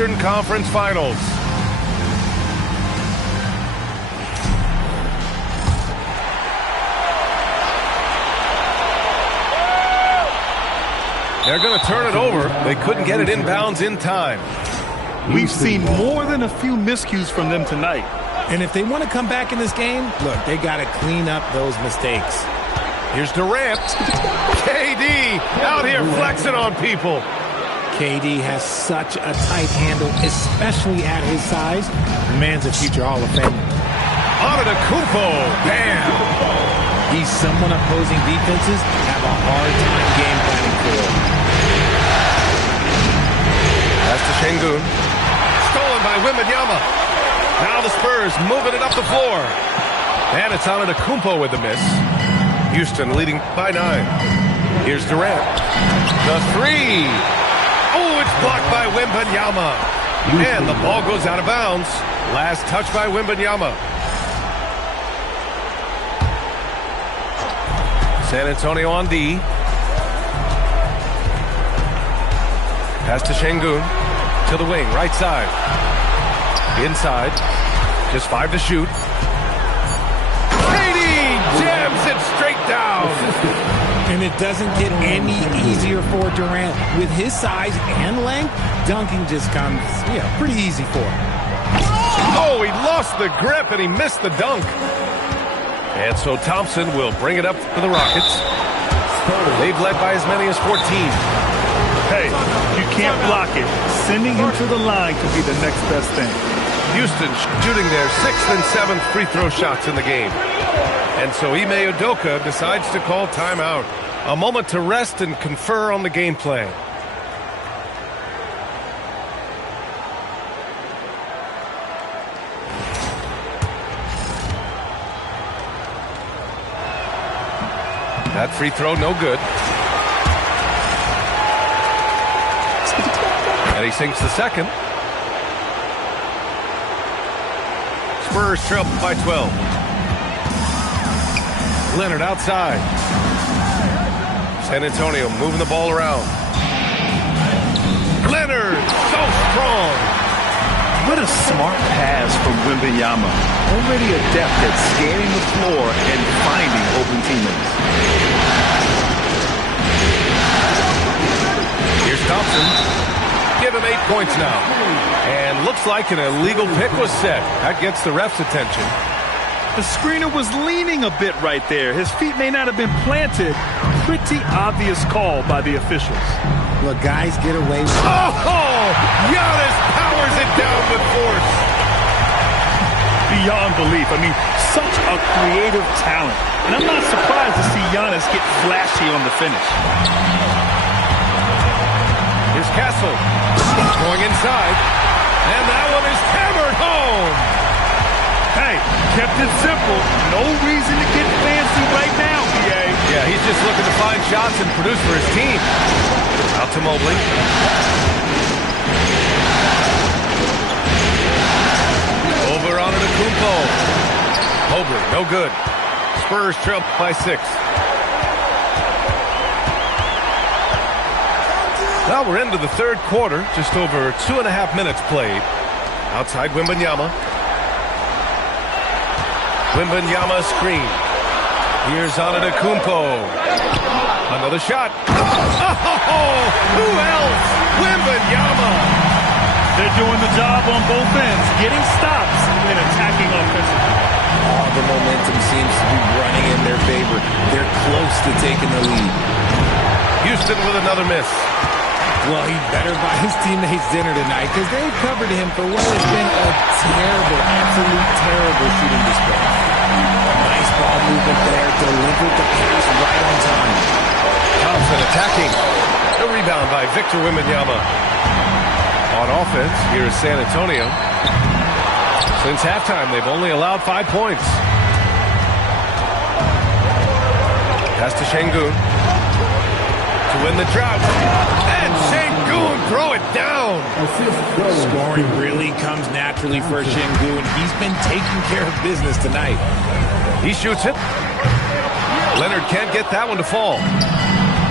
Western Conference Finals. They're going to turn it over. They couldn't get it inbounds in time. We've seen more than a few miscues from them tonight. And if they want to come back in this game, look, they got to clean up those mistakes. Here's Durant. KD out here flexing on people. KD has such a tight handle, especially at his size. The man's a future Hall of Famer. Antetokounmpo. Bam. He's someone opposing defenses have a hard time game planning for. That's to Şengün. Stolen by Wembanyama. Now the Spurs moving it up the floor. And it's Antetokounmpo with the miss. Houston leading by 9. Here's Durant. The three. Oh, it's blocked by Wembanyama. And the ball goes out of bounds. Last touch by Wembanyama. San Antonio on D. Pass to Şengün. To the wing, right side. Inside. Just 5 to shoot. KD jams it straight down. And it doesn't get any easier for Durant. With his size and length, dunking just comes, pretty easy for him. Oh, he lost the grip and he missed the dunk. And so Thompson will bring it up for the Rockets. They've led by as many as 14. Hey, you can't block it. Sending him to the line could be the next best thing. Houston shooting their 6th and 7th free throw shots in the game. And so Ime Udoka decides to call timeout. A moment to rest and confer on the game plan. That free throw, no good. And he sinks the second. Spurs trail by 12. Leonard outside. San Antonio moving the ball around. Leonard, so strong. What a smart pass from Wembanyama. Already adept at scanning the floor and finding open teammates. Here's Thompson. Give him 8 points now. And looks like an illegal pick was set. That gets the ref's attention. The screener was leaning a bit right there. His feet may not have been planted. Pretty obvious call by the officials. Look, guys get away with it. Oh! Giannis powers it down with force. Beyond belief. I mean, such a creative talent. And I'm not surprised to see Giannis get flashy on the finish. Here's Castle. Going inside. And that one is hammered home. Hey, kept it simple. No reason to get fancy right now, PA. Yeah, he's just looking to find shots and produce for his team. Out to Mobley. Over on Antetokounmpo. Mobley, no good. Spurs trail by 6. Now we're into the third quarter. Just over 2.5 minutes played. Outside Wembanyama. Wembanyama screen. Here's Antetokounmpo. Another shot. Oh, who else? Wembanyama. They're doing the job on both ends, getting stops and attacking offensively. All the momentum seems to be running in their favor. They're close to taking the lead. Houston with another miss. Well, he better buy his teammates dinner tonight because they've covered him for what has been a terrible, absolute terrible shooting display. Nice ball movement there, delivered the pass right on time. Thompson attacking. A rebound by Victor Wembanyama. On offense, here is San Antonio. Since halftime, they've only allowed 5 points. Pass to Şengün. To win the drought. And Şengün throw it down. Scoring really comes naturally for Şengün. He's been taking care of business tonight. He shoots it. Leonard can't get that one to fall.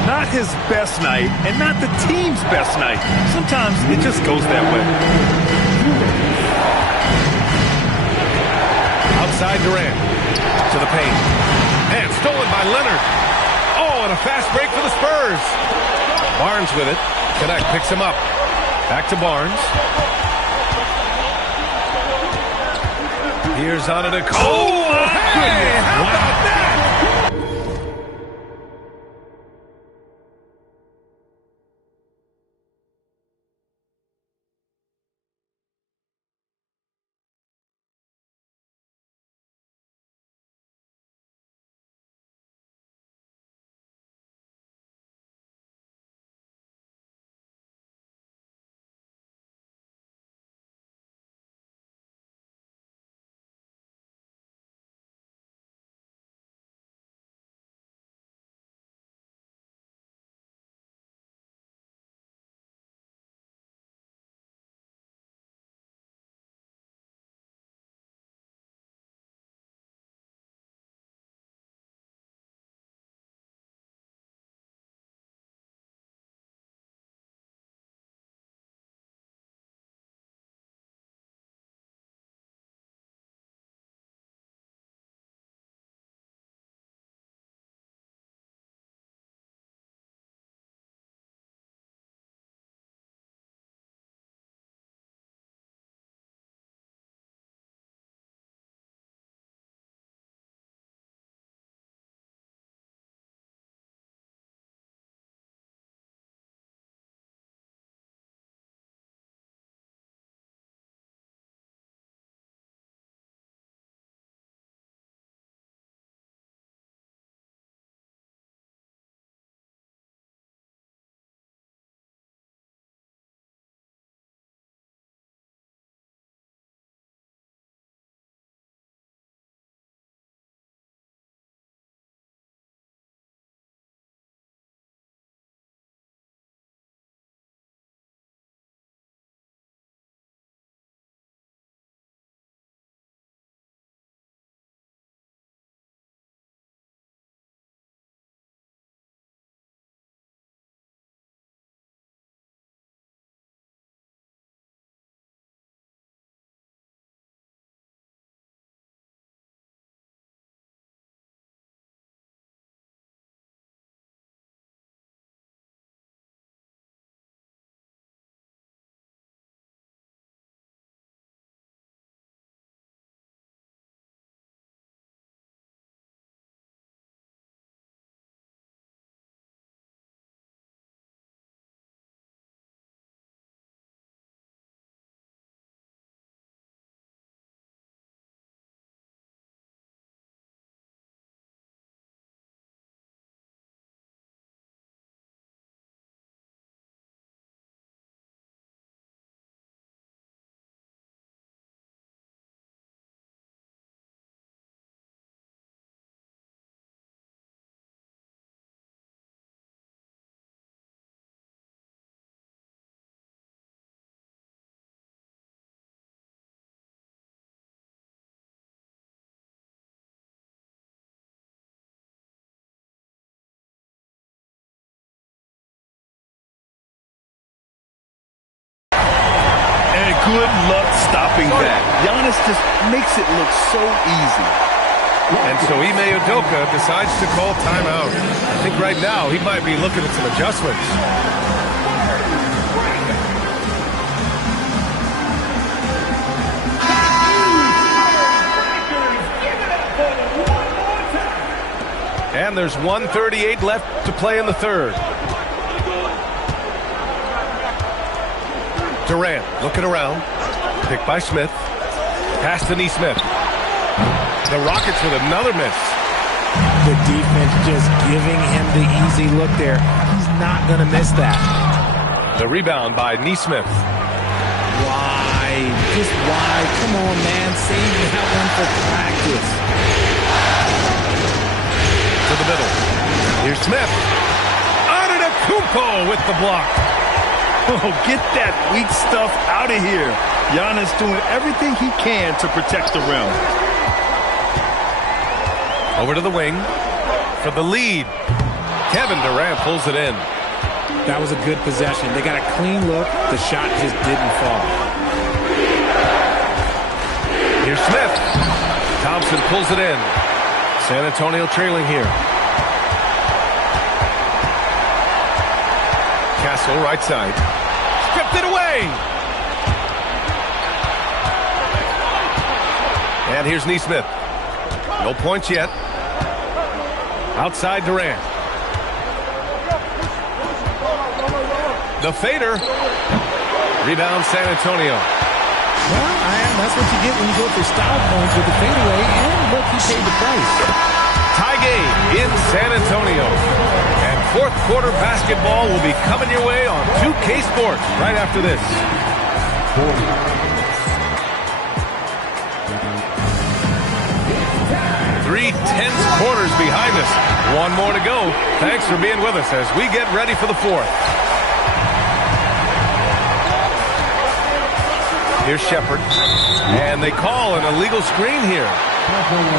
Not his best night, and not the team's best night. Sometimes it just goes that way. inside Durant. To the paint. And stolen by Leonard. Oh, and a fast break for the Spurs. Barnes with it. Connect picks him up. Back to Barnes. Here's Antetokounmpo. Oh, my goodness. How about that? Good luck stopping that. Giannis just makes it look so easy. And so Ime Udoka decides to call timeout. I think right now he might be looking at some adjustments. And there's 1:38 left to play in the third. Durant looking around. Picked by Smith. Pass to Nesmith. The Rockets with another miss. The defense just giving him the easy look there. He's not going to miss that. The rebound by Nesmith. Why? Just why? Come on, man. Save that one for practice. To the middle. Here's Smith. Antetokounmpo with the block. Oh, get that weak stuff out of here. Giannis doing everything he can to protect the rim. Over to the wing for the lead. Kevin Durant pulls it in. That was a good possession. They got a clean look. The shot just didn't fall. Here's Smith. Thompson pulls it in. San Antonio trailing here. Castle, right side. Stripped it away. And here's Neesmith. No points yet. Outside Durant. The fader. Rebound San Antonio. Well, that's what you get when you go for style points with the fadeaway, and look, he paid the price. Tie game in San Antonio. And fourth quarter basketball will be coming your way on 2K Sports right after this. 3 tense quarters behind us. One more to go. Thanks for being with us as we get ready for the fourth. Here's Shepherd. And they call an illegal screen here.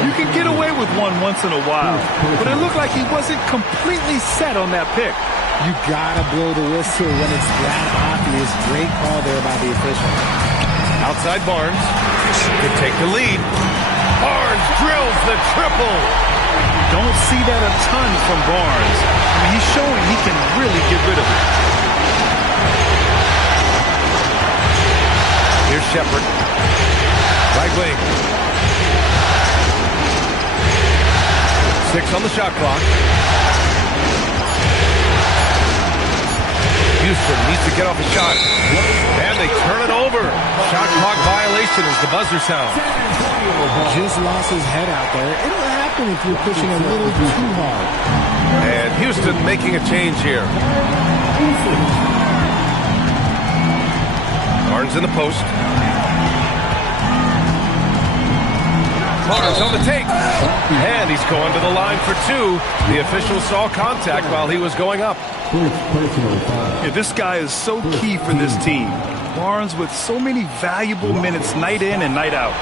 You can get away with one once in a while, but it looked like he wasn't completely set on that pick. You gotta blow the whistle when it's that obvious. Great call there by the official. Outside Barnes. Could take the lead. Barnes drills the triple. Don't see that a ton from Barnes. I mean, he's showing he can really get rid of it. Here's Shepherd. Right wing. 6 on the shot clock. Houston needs to get off a shot. And they turn it over. Shot clock violation as the buzzer sounds. Just lost his head out there. It'll happen if you're pushing a little too hard. And Houston making a change here. Barnes in the post. Barnes on the take. And he's going to the line for 2. The official saw contact while he was going up. Yeah, this guy is so key for this team. Barnes with so many valuable minutes night in and night out.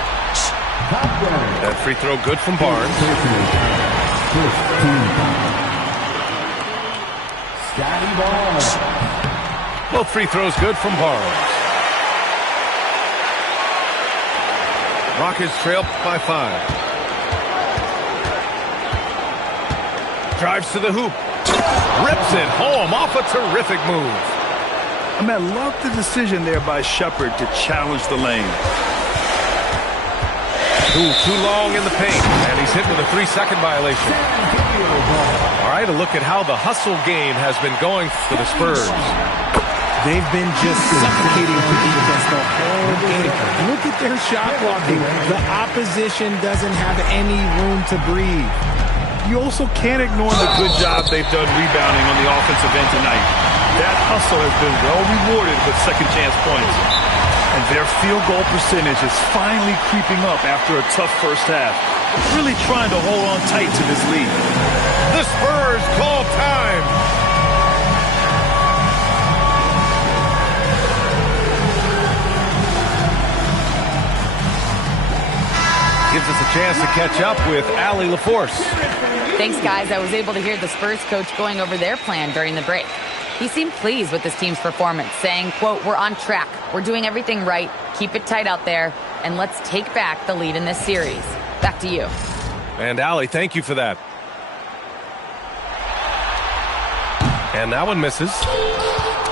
That free throw good from Barnes. Both free throws good from Barnes. Rockets trail by 5. Drives to the hoop. Rips it home off a terrific move. I love the decision there by Shepherd to challenge the lane. Too long in the paint. And he's hit with a 3-second violation. All right, a look at how the hustle game has been going for the Spurs. They've been just suffocating on defense the whole game. Look at their shot blocking. The opposition doesn't have any room to breathe. You also can't ignore the good job they've done rebounding on the offensive end tonight. That hustle has been well rewarded with second chance points. And their field goal percentage is finally creeping up after a tough first half. Really trying to hold on tight to this lead. The Spurs call time. Gives us a chance to catch up with Allie LaForce. Thanks, guys. I was able to hear the Spurs coach going over their plan during the break. He seemed pleased with his team's performance, saying, quote, "We're on track. We're doing everything right. Keep it tight out there, and let's take back the lead in this series." Back to you. And Allie, thank you for that. And that one misses.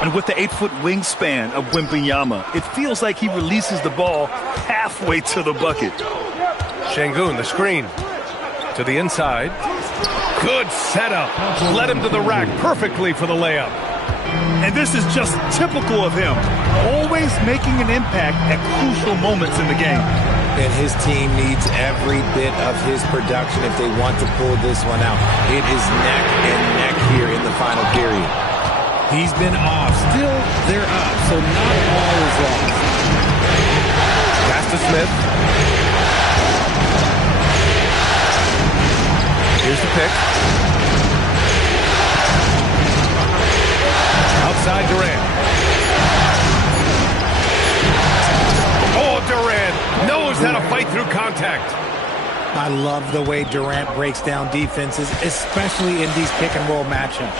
And with the 8-foot wingspan of Wembanyama, it feels like he releases the ball halfway to the bucket. Şengün, the screen. To the inside. Good setup. Led him to the rack perfectly for the layup. And this is just typical of him. Always making an impact at crucial moments in the game. And his team needs every bit of his production if they want to pull this one out. It is neck and neck here in the final period. He's been off. Still, they're up, so not all is lost. Pass to Smith. Here's the pick. Outside Durant. Oh, Durant knows how to fight through contact. I love the way Durant breaks down defenses, especially in these pick-and-roll matchups.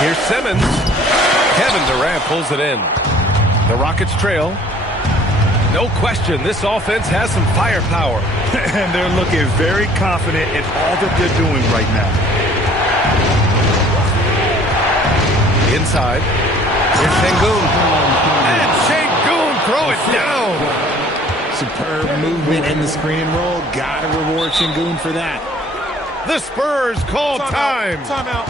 Here's Simmons. Kevin Durant pulls it in. The Rockets trail. No question, this offense has some firepower. And they're looking very confident in all that they're doing right now. Inside. Here's Sengun. And Sengun, throw it down. Superb movement in the screen and roll. Gotta reward Sengun for that. The Spurs call time. Timeout.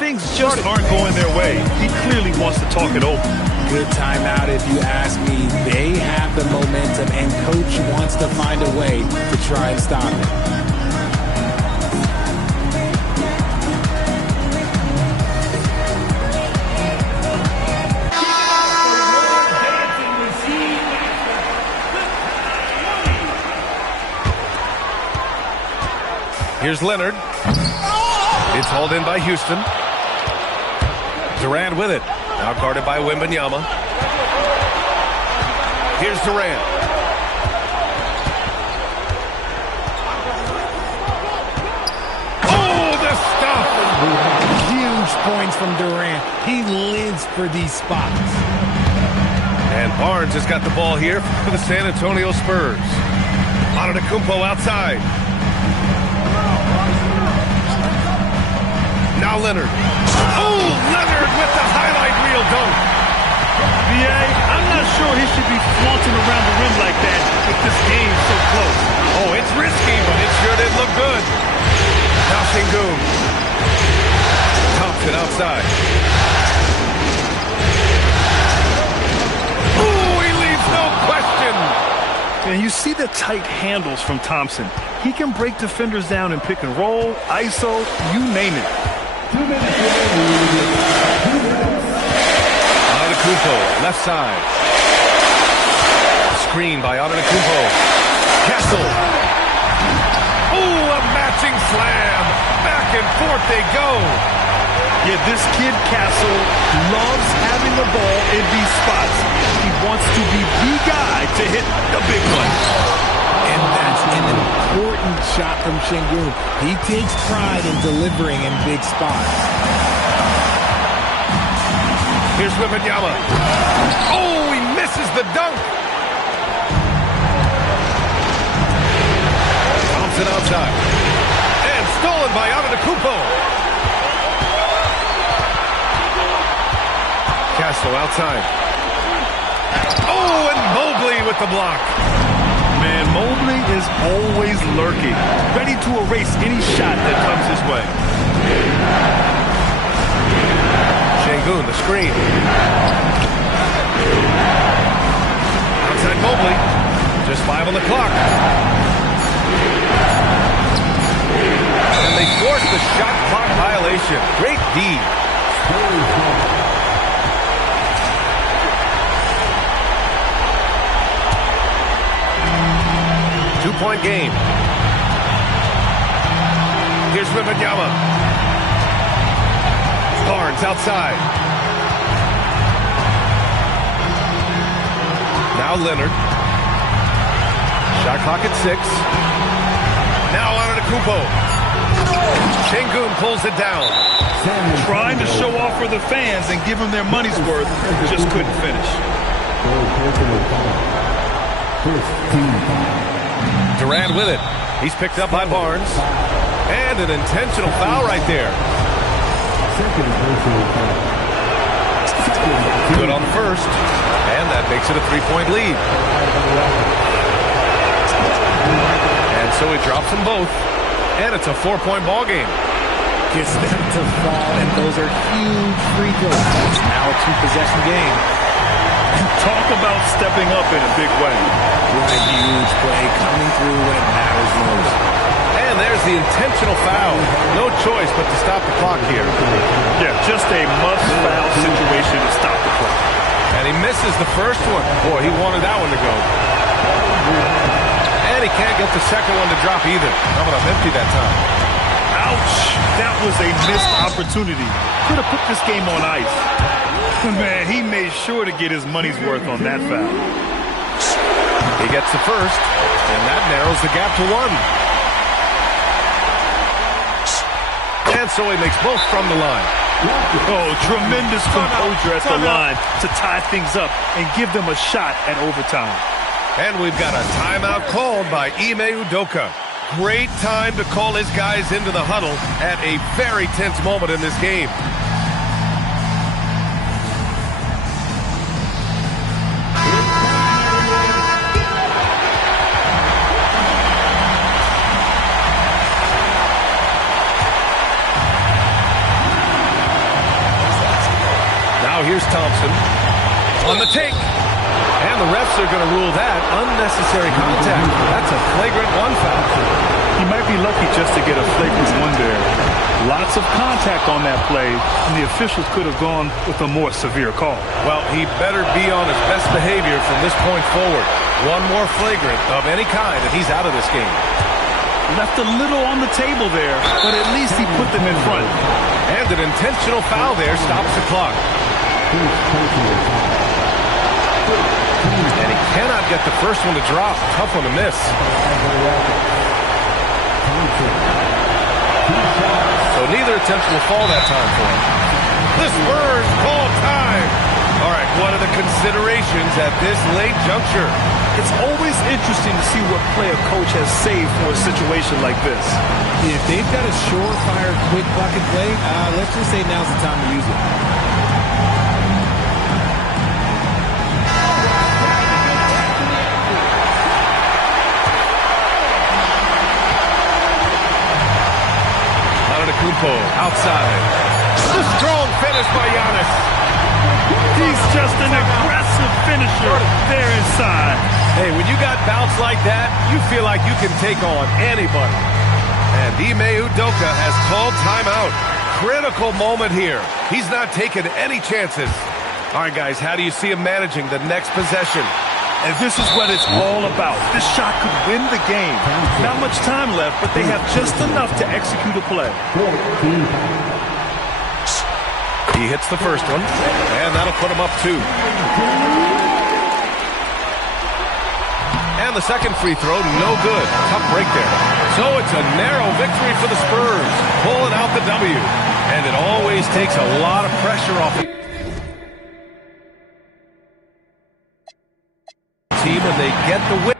Things just aren't going their way. He clearly wants to talk it over. Good timeout if you ask me. They have the momentum, and coach wants to find a way to try and stop it. Here's Leonard. It's hauled in by Houston. Durant with it. Now guarded by Wembanyama. Here's Durant. Oh, the stuff! Huge points from Durant. He lives for these spots. And Barnes has got the ball here for the San Antonio Spurs. Antetokounmpo outside. Now Leonard. Oh, Leonard with the highlight reel dunk. B.A., I'm not sure he should be flaunting around the rim like that with this game so close. Oh, it's risky, but it sure did look good. Now Sengun. Thompson outside. Oh, he leaves no question. And you see the tight handles from Thompson. He can break defenders down in pick and roll, ISO, you name it. Antetokounmpo, left side. Screen by Antetokounmpo. Castle. Oh, a matching slam. Back and forth they go. Yeah, this kid Castle loves having the ball in these spots. He wants to be the guy to hit the big one. And that's an important shot from Sengun. He takes pride in delivering in big spots. Here's Wembanyama. Oh, he misses the dunk. Thompson outside. And stolen by Antetokounmpo. Castle outside. Oh, and Mobley with the block. Man, Mobley is always lurking, ready to erase any shot that comes his way. Sengun, the screen. Outside Mobley. Just 5 on the clock. And they force the shot clock violation. Great D. 2-point game. Here's Wembanyama. Barnes outside. Now Leonard. Shot clock at 6. Now Antetokounmpo. Sengun pulls it down. Trying to show off for the fans and give them their money's worth. Just couldn't finish. Durant with it. He's picked up by Barnes. And an intentional foul right there. Good on the first. And that makes it a 3-point lead. And so he drops them both. And it's a 4-point ball game. Gets them to fall, and those are huge free throws. It's now a 2-possession game. Talk about stepping up in a big way. What a huge play coming through when it matters most. And there's the intentional foul. No choice but to stop the clock here. Yeah, just a must-foul situation to stop the clock. And he misses the first one. Boy, he wanted that one to go. And he can't get the second one to drop either. How about empty that time? Ouch! That was a missed opportunity. Could have put this game on ice. Man, he made sure to get his money's worth on that foul. He gets the first, and that narrows the gap to 1. And so he makes both from the line. Oh, tremendous composure at the line to tie things up and give them a shot at overtime. And we've got a timeout called by Ime Udoka. Great time to call his guys into the huddle at a very tense moment in this game. Now here's Thompson on the take. And the refs are going to rule that unnecessary contact. That's a flagrant one foul. He might be lucky just to get a flagrant one there. Lots of contact on that play, and the officials could have gone with a more severe call. Well, he better be on his best behavior from this point forward. One more flagrant of any kind, and he's out of this game. Left a little on the table there, but at least he put them in front. And an intentional foul there stops the clock. And he cannot get the first one to drop. Tough one to miss. So neither attempt will fall that time for him. The Spurs call time. All right, what are the considerations at this late juncture? It's always interesting to see what play a coach has saved for a situation like this. If they've got a surefire, quick bucket play, let's just say now's the time to use it. Antetokounmpo outside. A strong finish by Giannis. He's just an aggressive finisher there inside. Hey, when you got bounce like that, you feel like you can take on anybody. And Ime Udoka has called timeout. Critical moment here. He's not taking any chances. All right, guys, how do you see him managing the next possession? And this is what it's all about. This shot could win the game. Not much time left, but they have just enough to execute a play. He hits the first one, and that'll put him up 2. And the second free throw, no good. Tough break there. So it's a narrow victory for the Spurs, pulling out the W. And it always takes a lot of pressure off the team when they get the win.